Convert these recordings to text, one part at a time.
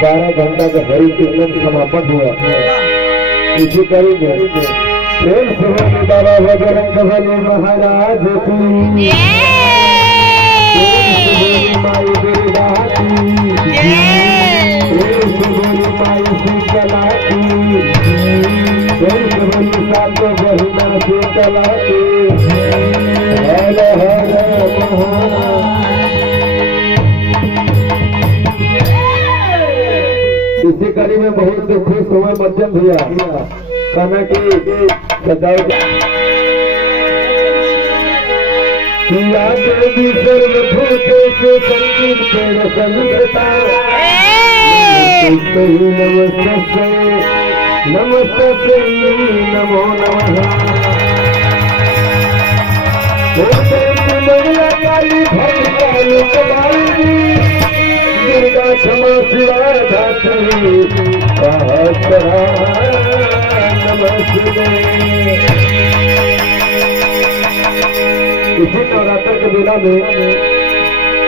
12 घंटा का हरि कीर्तन समापन हुआ। इसी कड़ी में प्रेम से होने बाबा बजरंग बली महाराज की, माई दुर्गा की, प्रेम से बोली माई शीतला की, प्रेम से बोली सात बहिना शीतला की। हर हर महादेव। इसी कड़ी में बहुत से खुश हुए मध्यम भैया कहना की सजाओ देवी सर्वभूतेषु संकीर्तेन संस्थिता। नमस्तस्यै नमस्तस्यै नमो नमः। मंगला काली भद्रकाली कपालिनी दुर्गा क्षमा शिवा धात्री सहस्रा नमस्ते। इसी नवरात्र के दिनों में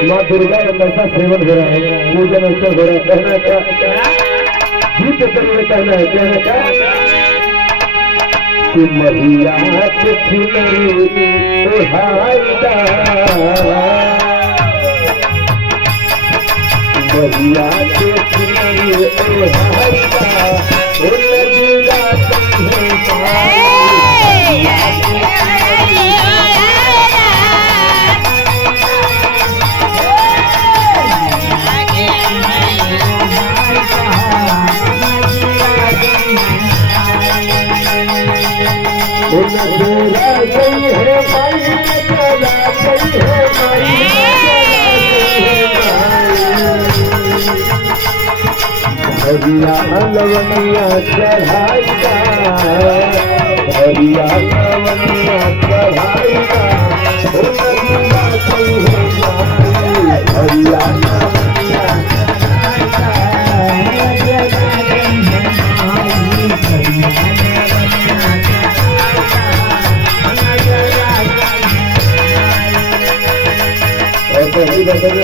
माँ दुर्गा का कैसा सेवन हो रहा है, पूजन ऐसा हो रहा है। कहना क्या गीत में कहना है, कहना क्या कि मैया के चुनरी ओढ़ाईदा, मैया के चुनरी ओढ़ाईदा, ओ नगीरा संघे हरिया लवनिया चढ़ाईदा, हरिया लवनिया चढ़ाईदा, हरिया लवनिया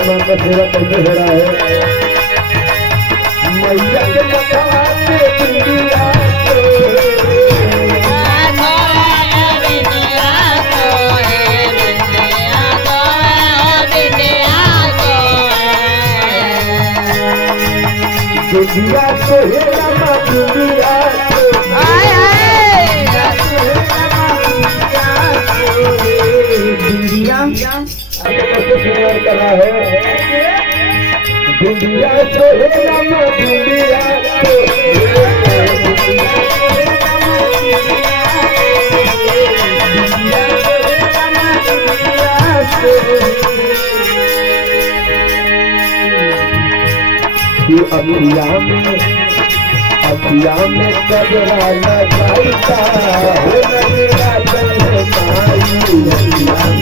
मां का सेवा कैसे हो रहा है। मैया के मथवा पे बिंदिया दुनिया को हेरा मा दुनिया कैसे कर रहा है। दुनिया को हेरा मा दुनिया अखिया में कजरा लगाईदा, हो नगीरा संघे माई।